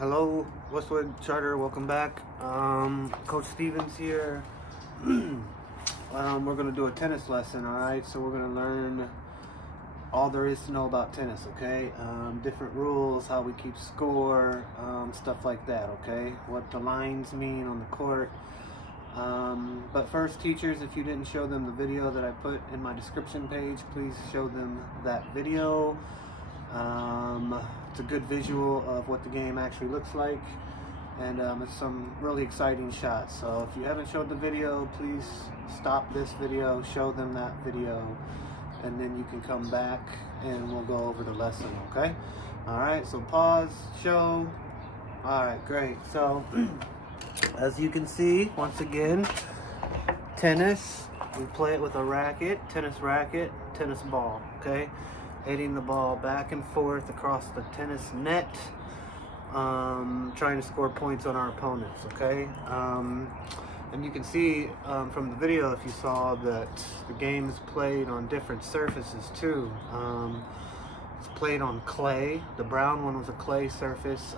Hello, Westwood Charter, welcome back. Coach Stevens here. We're gonna do a tennis lesson, all right? So we're gonna learn all there is to know about tennis, okay? Different rules, how we keep score, stuff like that, okay? What the lines mean on the court. But first, teachers, if you didn't show them the video that I put in my description page, please show them that video. It's a good visual of what the game actually looks like, and it's some really exciting shots. So if you haven't showed the video, please stop this video, show them that video, and then you can come back and we'll go over the lesson, okay? All right, so pause, show. All right, great. So as you can see, once again, tennis, we play it with a racket, tennis ball, okay? Hitting the ball back and forth across the tennis net, trying to score points on our opponents, okay? And you can see from the video, if you saw, that the game is played on different surfaces too. It's played on clay. The brown one was a clay surface.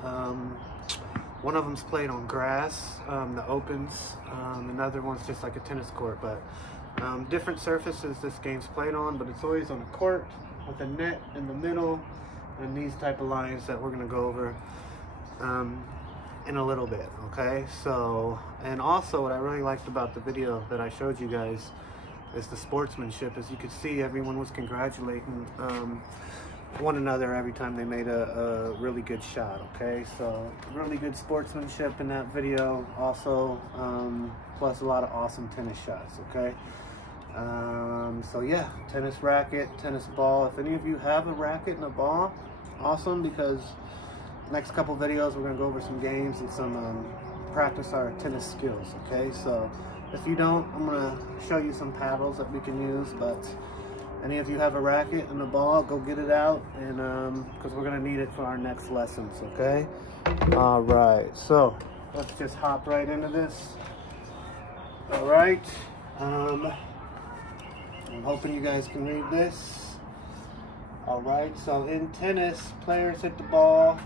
One of them's played on grass, the opens. Another one's just like a tennis court, but different surfaces this game's played on, but it's always on a court with a net in the middle and these type of lines that we're going to go over in a little bit, okay? So, and also what I really liked about the video that I showed you guys is the sportsmanship. As you could see, everyone was congratulating one another every time they made a really good shot, okay? So really good sportsmanship in that video also, plus a lot of awesome tennis shots, okay? So yeah, tennis racket, tennis ball. If any of you have a racket and a ball, awesome, because next couple videos we're going to go over some games and some practice our tennis skills, okay? So if you don't, I'm going to show you some paddles that we can use, but any of you have a racket and a ball, go get it out, and because we're going to need it for our next lessons, okay? All right, so let's just hop right into this. All right. I'm hoping you guys can read this. All right, so in tennis, players hit the ball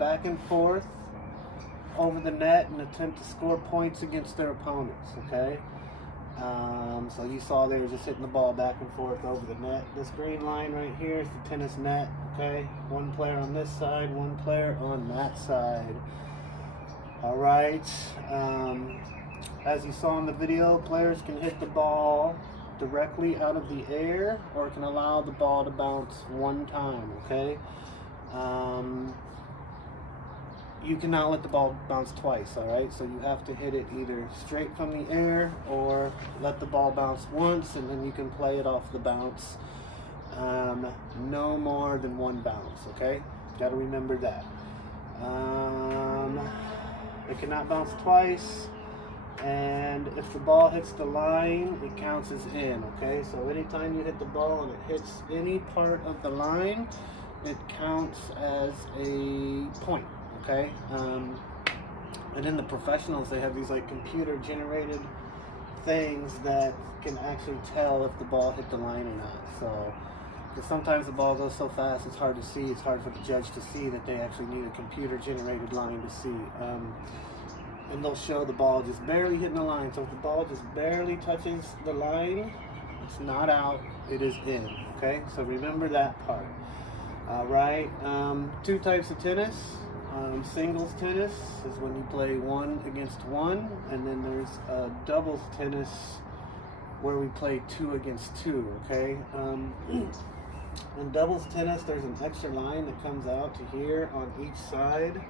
back and forth over the net and attempt to score points against their opponents, okay? So you saw they were just hitting the ball back and forth over the net. This green line right here is the tennis net, okay? One player on this side, one player on that side. All right, as you saw in the video, players can hit the ball directly out of the air, or can allow the ball to bounce one time, okay? You cannot let the ball bounce twice, all right? So you have to hit it either straight from the air or let the ball bounce once, and then you can play it off the bounce. No more than one bounce, okay? Gotta remember that. It cannot bounce twice. And if the ball hits the line, it counts as in, okay? So anytime you hit the ball and it hits any part of the line, it counts as a point, okay? And in the professionals, they have these like computer generated things that can actually tell if the ball hit the line or not. So, because sometimes the ball goes so fast, it's hard to see. It's hard for the judge to see that they actually need a computer generated line to see. And they'll show the ball just barely hitting the line. So if the ball just barely touches the line, it's not out, it is in, okay? So remember that part. All right, two types of tennis. Singles tennis is when you play one against one, and then there's doubles tennis where we play two against two, okay? In doubles tennis, there's an extra line that comes out to here on each side.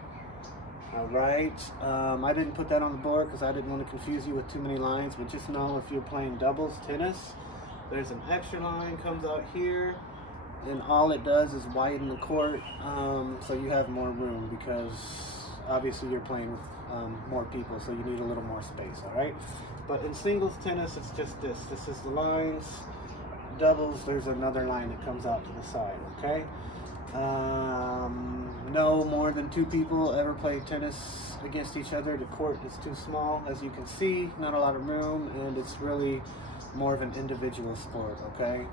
All right, I didn't put that on the board because I didn't want to confuse you with too many lines, but just know if you're playing doubles tennis, there's an extra line comes out here, and all it does is widen the court, so you have more room, because obviously you're playing with more people, so you need a little more space, all right? But in singles tennis, it's just this. This is the lines. Doubles, there's another line that comes out to the side, okay? No more than two people ever play tennis against each other. The court is too small, as you can see, not a lot of room, and it's really more of an individual sport, okay?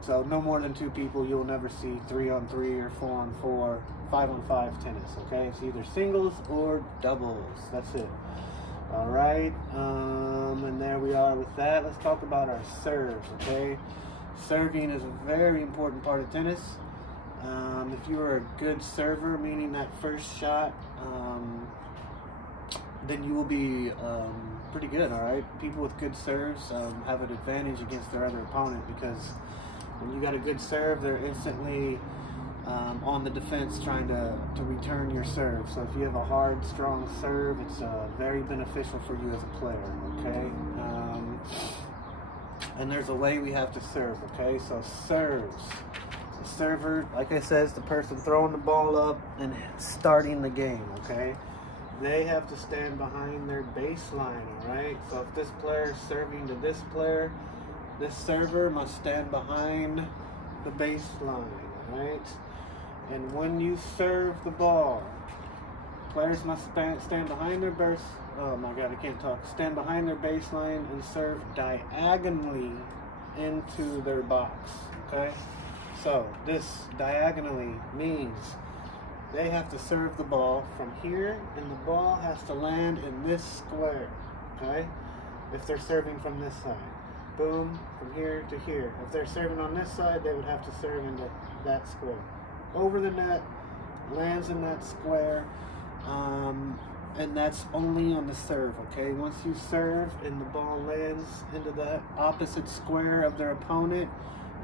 So no more than 2 people. You'll never see 3-on-3 or 4-on-4, 5-on-5 tennis, okay? It's either singles or doubles. That's it. All right, and there we are with that. Let's talk about our serves, okay? Serving is a very important part of tennis. If you are a good server, meaning that first shot, then you will be pretty good, all right? People with good serves have an advantage against their other opponent, because when you got a good serve, they're instantly on the defense trying to return your serve. So if you have a hard, strong serve, it's very beneficial for you as a player, okay? And there's a way we have to serve, okay? So serves. The server, like I said, is the person throwing the ball up and starting the game, okay? They have to stand behind their baseline, all right? So if this player is serving to this player, this server must stand behind the baseline, all right? And when you serve the ball, players must stand behind their stand behind their baseline and serve diagonally into their box, okay? So this diagonally means they have to serve the ball from here, and the ball has to land in this square, okay? If they're serving from this side, boom, from here to here. If they're serving on this side, they would have to serve into that square. Over the net, lands in that square, and that's only on the serve, okay? Once you serve and the ball lands into the opposite square of their opponent,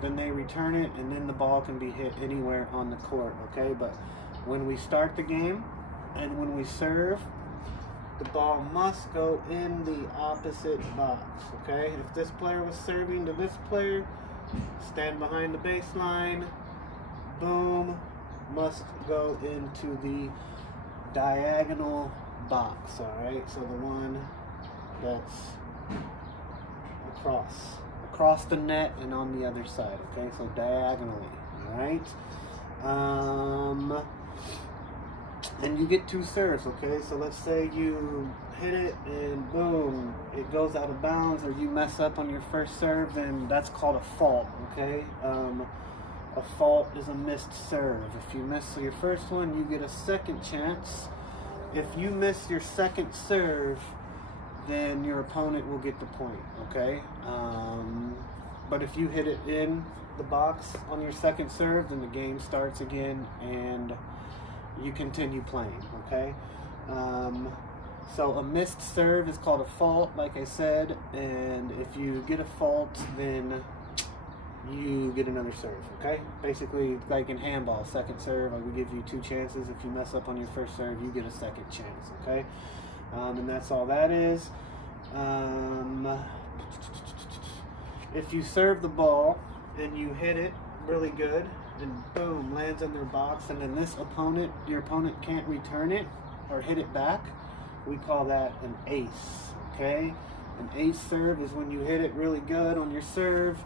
then they return it, and then the ball can be hit anywhere on the court, okay? But when we start the game and when we serve, the ball must go in the opposite box, okay? If this player was serving to this player, stand behind the baseline, boom, must go into the diagonal box, all right? So the one that's across the net and on the other side, okay? So diagonally, all right? And you get 2 serves, okay? So let's say you hit it and boom, it goes out of bounds, or you mess up on your first serve, then that's called a fault, okay? A fault is a missed serve. If you miss your first one, you get a second chance. If you miss your second serve, then your opponent will get the point, okay? But if you hit it in the box on your second serve, then the game starts again and you continue playing, okay? So a missed serve is called a fault, like I said, and if you get a fault, then you get another serve, okay? Basically, like in handball, second serve, we give you 2 chances. If you mess up on your first serve, you get a second chance, okay? And that's all that is. If you serve the ball and you hit it really good, and boom, lands in their box, and then your opponent can't return it or hit it back, we call that an ace, okay? An ace serve is when you hit it really good on your serve,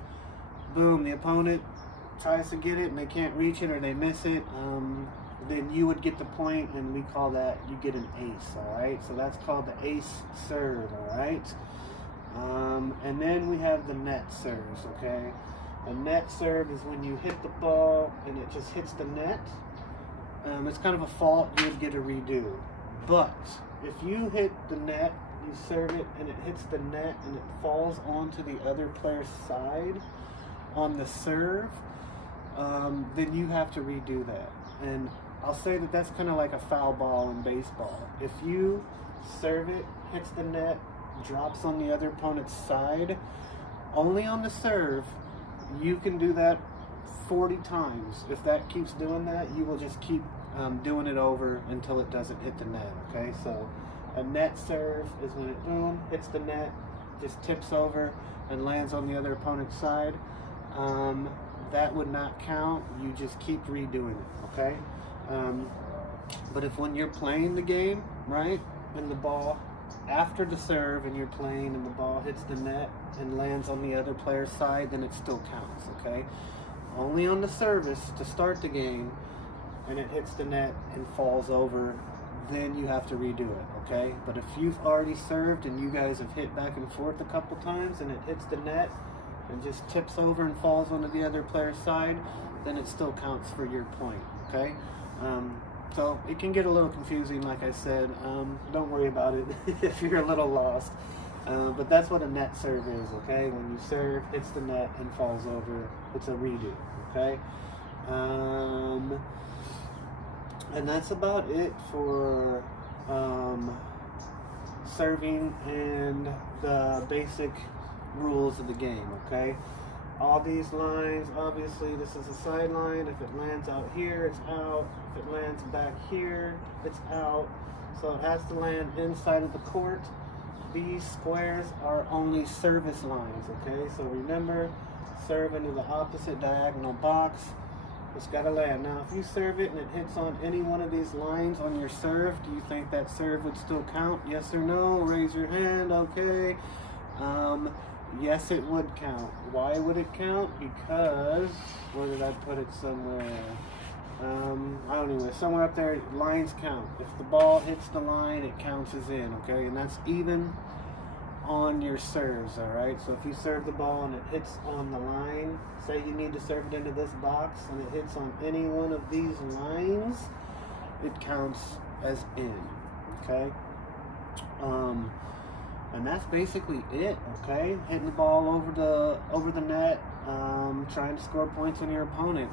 boom, the opponent tries to get it and they can't reach it or they miss it, then you would get the point, and we call that, you get an ace, all right? So that's called the ace serve, all right? And then we have the net serves, okay? A net serve is when you hit the ball and it just hits the net. It's kind of a fault, you would get a redo. But if you hit the net, you serve it and it hits the net and it falls onto the other player's side on the serve, then you have to redo that. And I'll say that that's kind of like a foul ball in baseball. If you serve it, hits the net, drops on the other opponent's side, only on the serve, you can do that 40 times. If that keeps doing that, you will just keep doing it over until it doesn't hit the net, okay? So a net serve is when it, boom, hits the net, just tips over and lands on the other opponent's side. That would not count. You just keep redoing it, okay? But if when you're playing the game, right, and the ball after the serve and you're playing and the ball hits the net and lands on the other player's side, then it still counts, okay? Only on the service to start the game and it hits the net and falls over, then you have to redo it, okay? But if you've already served and you guys have hit back and forth a couple times and it hits the net and just tips over and falls onto the other player's side, then it still counts for your point, okay? So it can get a little confusing, like I said. Don't worry about it if you're a little lost. But that's what a net serve is, okay? When you serve, hits the net and falls over, it's a redo, okay? And that's about it for serving and the basic rules of the game, okay? All these lines, obviously this is a sideline. If it lands out here, it's out. If it lands back here, it's out. So it has to land inside of the court. These squares are only service lines, okay? So remember, serve into the opposite diagonal box. It's got to land. Now, if you serve it and it hits on any one of these lines on your serve, do you think that serve would still count? Yes or no? Raise your hand. Okay. Yes, it would count. Why would it count? Because, where did I put it somewhere? I don't know, somewhere up there, lines count. If the ball hits the line, it counts as in, okay? And that's even on your serves, all right? So if you serve the ball and it hits on the line, say you need to serve it into this box and it hits on any one of these lines, it counts as in, okay? And that's basically it, okay? Hitting the ball over the net, trying to score points on your opponent.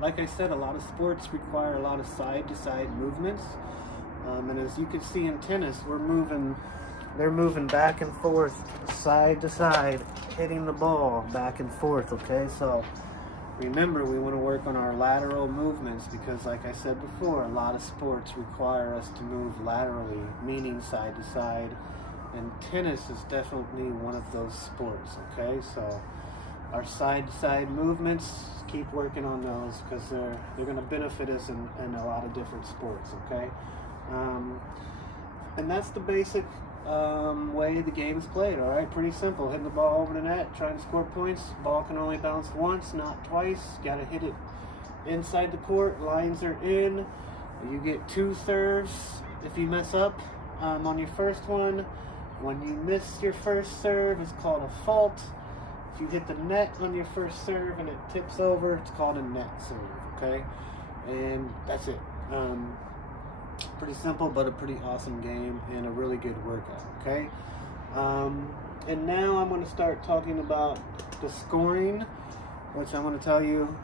Like I said, a lot of sports require a lot of side-to-side movements. And as you can see in tennis, they're moving back and forth, side to side, hitting the ball back and forth, okay? So remember, we want to work on our lateral movements because, like I said before, a lot of sports require us to move laterally, meaning side to side. And tennis is definitely one of those sports, okay? So our side-to-side movements, keep working on those because they're going to benefit us in a lot of different sports, okay? And that's the basic way the game is played, all right? Pretty simple. Hitting the ball over the net, trying to score points. Ball can only bounce once, not twice. Got to hit it inside the court. Lines are in. You get 2 serves if you mess up on your first one. When you miss your first serve, it's called a fault. If you hit the net on your first serve and it tips over, it's called a net serve, okay? And that's it. Pretty simple, but a pretty awesome game and a really good workout, okay? And now I'm going to start talking about the scoring, which I'm going to tell you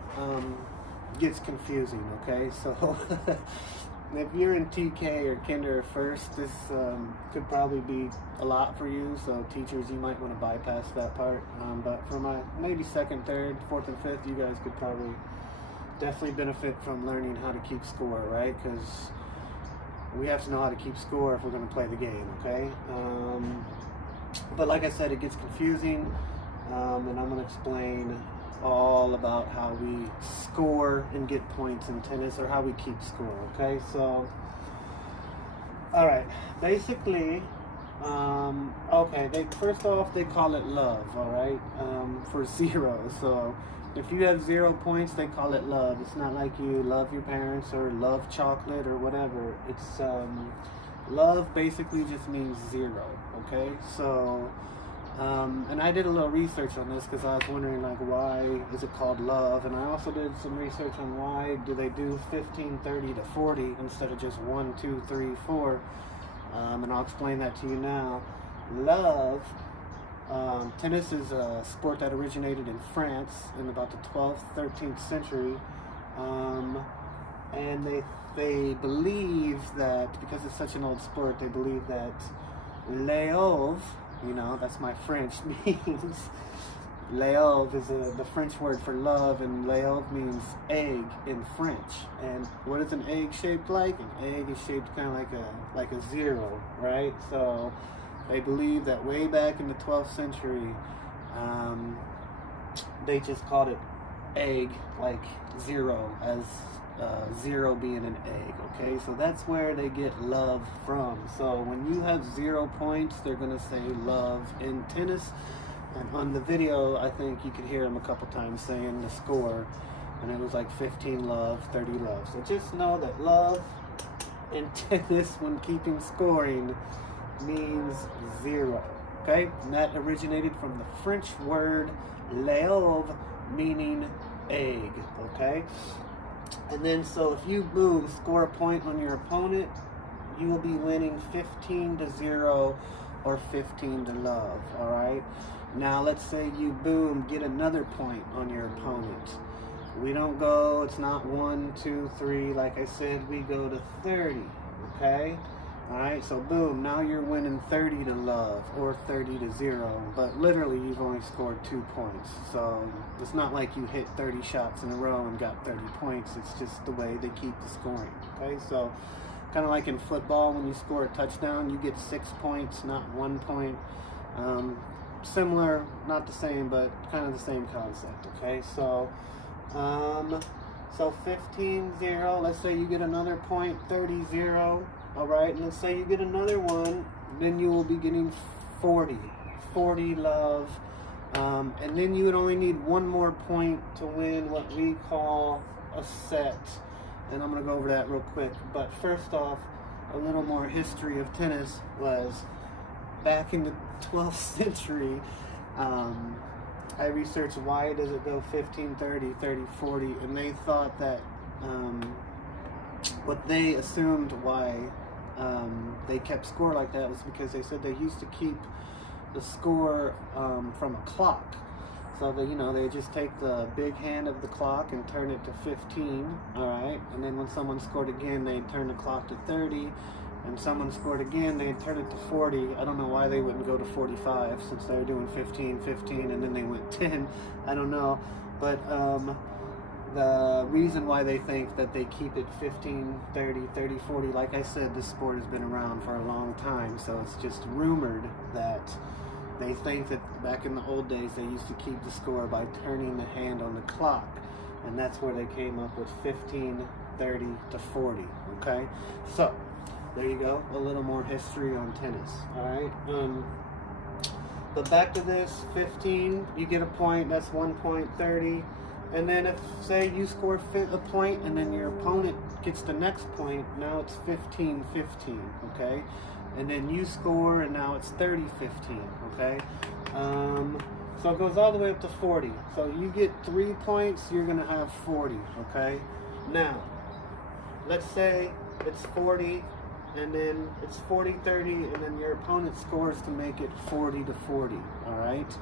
gets confusing, okay? So if you're in TK or Kinder or First, this could probably be a lot for you. So teachers, you might want to bypass that part. But for my maybe second, third, fourth, and fifth, you guys could probably definitely benefit from learning how to keep score, right? Because we have to know how to keep score if we're going to play the game, okay? But like I said, it gets confusing, and I'm going to explain all about how we score and get points in tennis, or how we keep score, okay? So, all right, basically, okay, first off, they call it love, all right, for 0. So if you have 0 points, they call it love. It's not like you love your parents or love chocolate or whatever. It's love basically just means 0, okay? So and I did a little research on this because I was wondering, like, why is it called love? And I also did some research on why do they do 15, 30 to 40 instead of just 1, 2, 3, 4. And I'll explain that to you now. Love, tennis is a sport that originated in France in about the 12th, 13th century. And they believe that, because it's such an old sport, they believe that Léov, you know, that's my French, means Léov is the French word for love, and Léov means egg in French. And what is an egg shaped like? An egg is shaped kind of like a 0, right? So they believe that way back in the 12th century, they just called it egg, like 0, as 0 being an egg, okay? So that's where they get love from. So when you have 0 points, they're gonna say love in tennis. And on the video, I think you could hear him a couple times saying the score, and it was like 15 love, 30 love. So just know that love in tennis, when keeping scoring, means 0, okay? And that originated from the French word l'œuf, meaning egg, okay? And then, so if you, boom, score a point on your opponent, you will be winning 15-0 or 15-love, all right? Now, let's say you, boom, get another point on your opponent. We don't go, it's not 1, 2, 3, like I said, we go to 30, okay? All right, so boom, now you're winning 30-love or 30-0, but literally you've only scored 2 points. So it's not like you hit 30 shots in a row and got 30 points. It's just the way they keep the scoring, okay? So kind of like in football, when you score a touchdown, you get 6 points, not 1 point. Similar, not the same, but kind of the same concept, okay? So, so 15-0, let's say you get another point, 30-0. All right, and let's say you get another one, then you will be getting 40 love, and then you would only need one more point to win what we call a set, and I'm going to go over that real quick. But first off, a little more history of tennis was back in the 12th century. I researched why does it go 15-30, 30-40, and they thought that what they assumed why they kept score like that was because they said they used to keep the score from a clock. So that, you know, they just take the big hand of the clock and turn it to 15, all right? And then when someone scored again, they'd turn the clock to 30, and someone scored again, they'd turn it to 40. I don't know why they wouldn't go to 45 since they were doing 15, 15, and then they went 10. I don't know, but the reason why they think that they keep it 15, 30, 30, 40, like I said, this sport has been around for a long time, so it's just rumored that they think that back in the old days they used to keep the score by turning the hand on the clock, and that's where they came up with 15, 30 to 40, okay? So, there you go, a little more history on tennis, all right? But back to this, 15, you get a point, that's 1 point, 30. And then if, say, you score a point and then your opponent gets the next point, now it's 15-15, okay? And then you score and now it's 30-15, okay? So it goes all the way up to 40. So you get 3 points, you're gonna have 40, okay? Now, let's say it's 40 and then it's 40-30 and then your opponent scores to make it 40-40, all right?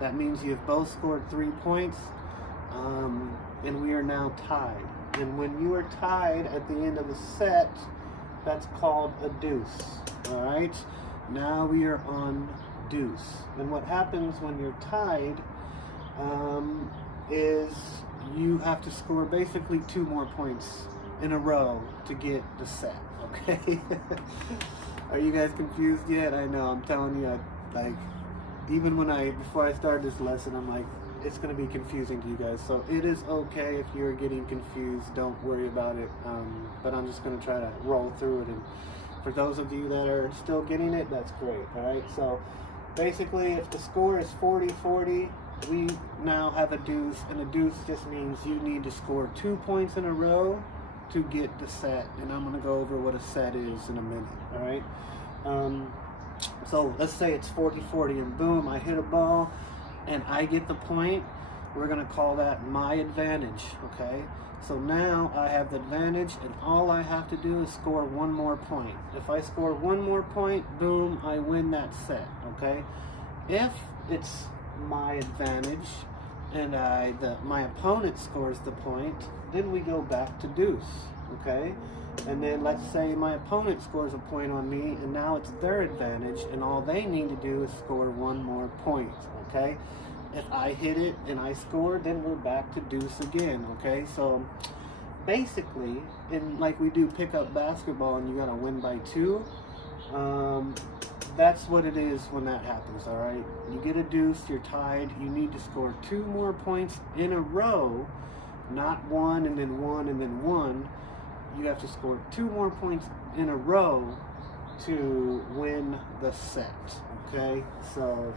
That means you've both scored 3 points. And we are now tied. And when you are tied at the end of a set, that's called a deuce. All right? Now we are on deuce. And what happens when you're tied is you have to score basically 2 more points in a row to get the set. Okay? Are you guys confused yet? I know. I'm telling you, like, even before I started this lesson, I'm like, it's going to be confusing to you guys, so it is okay if you're getting confused. Don't worry about it, but I'm just going to try to roll through it, and for those of you that are still getting it, that's great. All right, so basically if the score is 40-40, we now have a deuce, and a deuce just means you need to score 2 points in a row to get the set, and I'm going to go over what a set is in a minute. All right, so let's say it's 40-40 and boom, I hit a ball and I get the point. We're gonna call that my advantage, okay? So now I have the advantage and all I have to do is score 1 more point. If I score 1 more point, boom, I win that set, okay? If it's my advantage and my opponent scores the point, then we go back to deuce, okay? And then let's say my opponent scores a point on me and now it's their advantage and all they need to do is score 1 more point, okay? If I hit it and I score, then we're back to deuce again, okay? So basically, like we do pickup basketball and you gotta win by 2, that's what it is when that happens, all right? You get a deuce, you're tied, you need to score 2 more points in a row, not 1 and then 1 and then 1. You have to score 2 more points in a row to win the set, okay? So,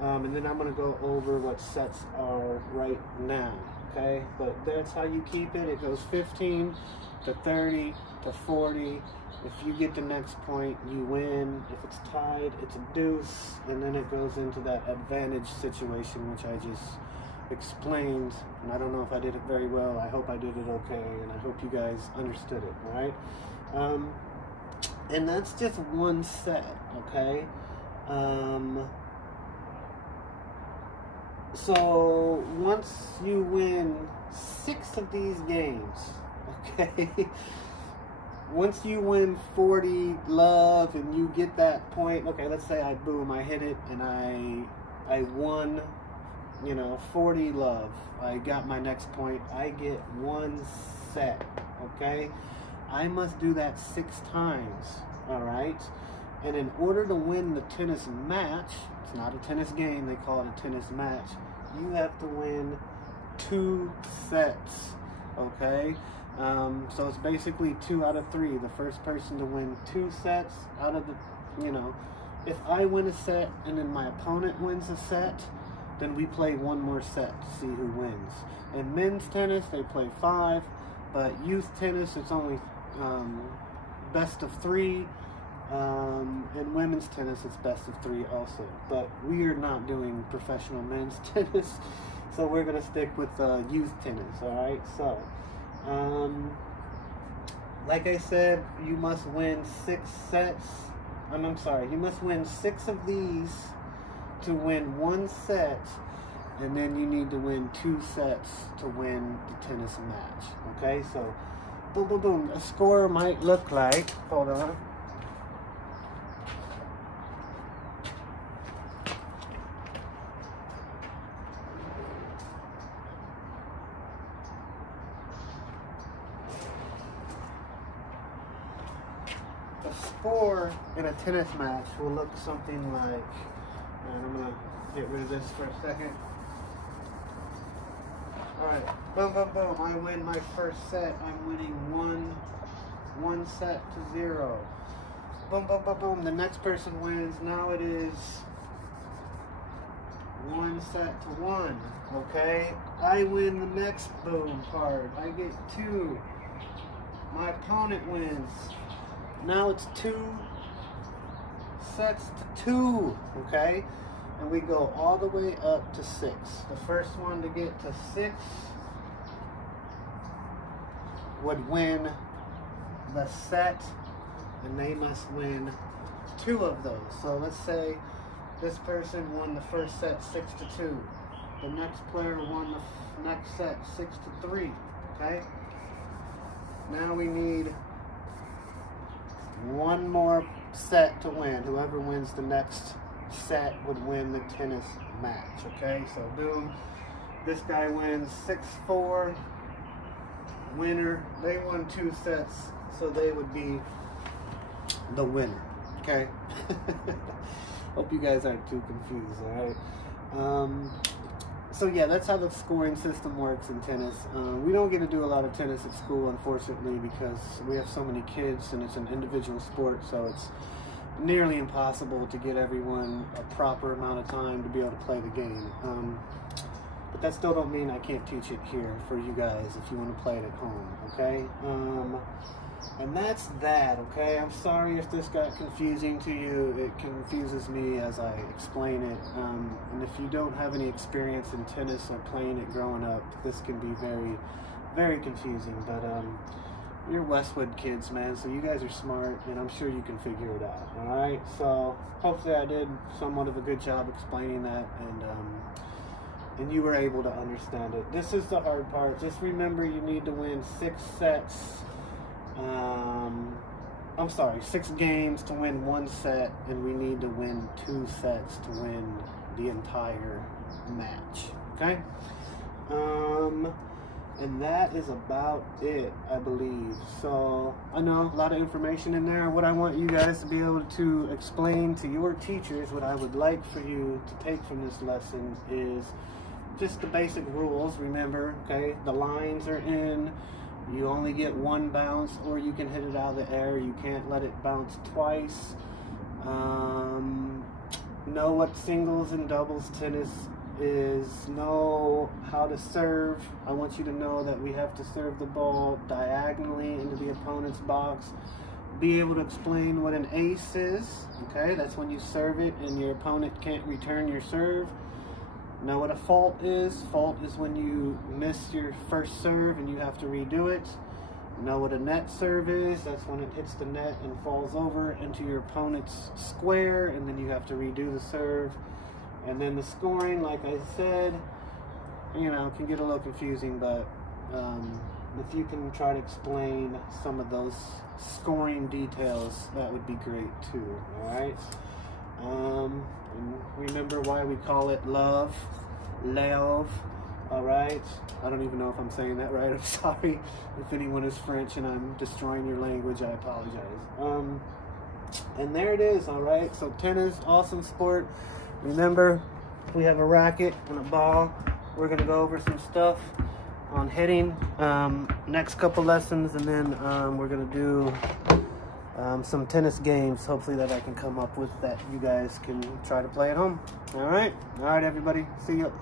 and then I'm going to go over what sets are right now, okay? But that's how you keep it. It goes 15, to 30 to 40. If you get the next point, you win. If it's tied, it's a deuce, and then it goes into that advantage situation, which I just explained, and I don't know if I did it very well. I hope I did it okay, and I hope you guys understood it, all right? And that's just one set, okay? So once you win 6 of these games, okay? Once you win 40 love and you get that point, okay, let's say I hit it and I won, you know, 40 love. I got my next point. I get 1 set, okay? I must do that 6 times, all right? And in order to win the tennis match, it's not a tennis game, they call it a tennis match, you have to win 2 sets, okay? So it's basically 2 out of 3. The first person to win 2 sets out of the, you know, if I win a set and then my opponent wins a set, then we play 1 more set to see who wins. In men's tennis, they play 5, but youth tennis, it's only best of 3. In women's tennis, it's best of 3 also. But we are not doing professional men's tennis, so we're going to stick with youth tennis, alright? So, like I said, you must win 6 sets. I'm sorry, you must win 6 of these to win 1 set, and then you need to win 2 sets to win the tennis match. Okay, so boom, boom, boom. A score might look like, hold on. A score in a tennis match will look something like, and I'm gonna get rid of this for a second. Alright, boom, boom, boom. I win my first set. I'm winning one set to 0. Boom, boom, boom, boom. The next person wins. Now it is 1 set to 1. Okay? I win the next boom part. I get 2. My opponent wins. Now it's 2 sets to 2. Okay? And we go all the way up to 6. The first one to get to 6 would win the set, and they must win 2 of those. So let's say this person won the first set 6 to 2. The next player won the next set 6 to 3. Okay? Now we need 1 more set to win. Whoever wins the next set would win the tennis match. Okay, so boom, this guy wins 6-4. Winner, they won 2 sets, so they would be the winner. Okay. Hope you guys aren't too confused. All right. So yeah, that's how the scoring system works in tennis. We don't get to do a lot of tennis at school, unfortunately, because we have so many kids and it's an individual sport, so it's nearly impossible to get everyone a proper amount of time to be able to play the game. But that still don't mean I can't teach it here for you guys if you want to play it at home, okay? And that's that, okay? I'm sorry if this got confusing to you. It confuses me as I explain it. And if you don't have any experience in tennis or playing it growing up, this can be very, very confusing. But you're Westwood kids, man, so you guys are smart, and I'm sure you can figure it out, all right? So hopefully I did somewhat of a good job explaining that, and you were able to understand it. This is the hard part. Just remember, you need to win 6 sets. I'm sorry, 6 games to win 1 set, and we need to win 2 sets to win the entire match, okay? And that is about it, I believe. So, I know, a lot of information in there. What I want you guys to be able to explain to your teachers, what I would like for you to take from this lesson is just the basic rules. Remember, okay, the lines are in. You only get 1 bounce, or you can hit it out of the air. You can't let it bounce twice. Know what singles and doubles tennis is know how to serve. I want you to know that we have to serve the ball diagonally into the opponent's box. Be able to explain what an ace is, okay? That's when you serve it and your opponent can't return your serve. Know what a fault is. Fault is when you miss your first serve and you have to redo it. Know what a net serve is. That's when it hits the net and falls over into your opponent's square, and then you have to redo the serve. And then the scoring, like I said, you know, can get a little confusing, but if you can try to explain some of those scoring details, that would be great too. All right. And remember why we call it love. All right. I don't even know if I'm saying that right. I'm sorry if anyone is French and I'm destroying your language. I apologize. And there it is. All right. So tennis, awesome sport. Remember, we have a racket and a ball. We're gonna go over some stuff on hitting next couple lessons, and then we're gonna do some tennis games, hopefully, that I can come up with that you guys can try to play at home. All right, everybody. See you.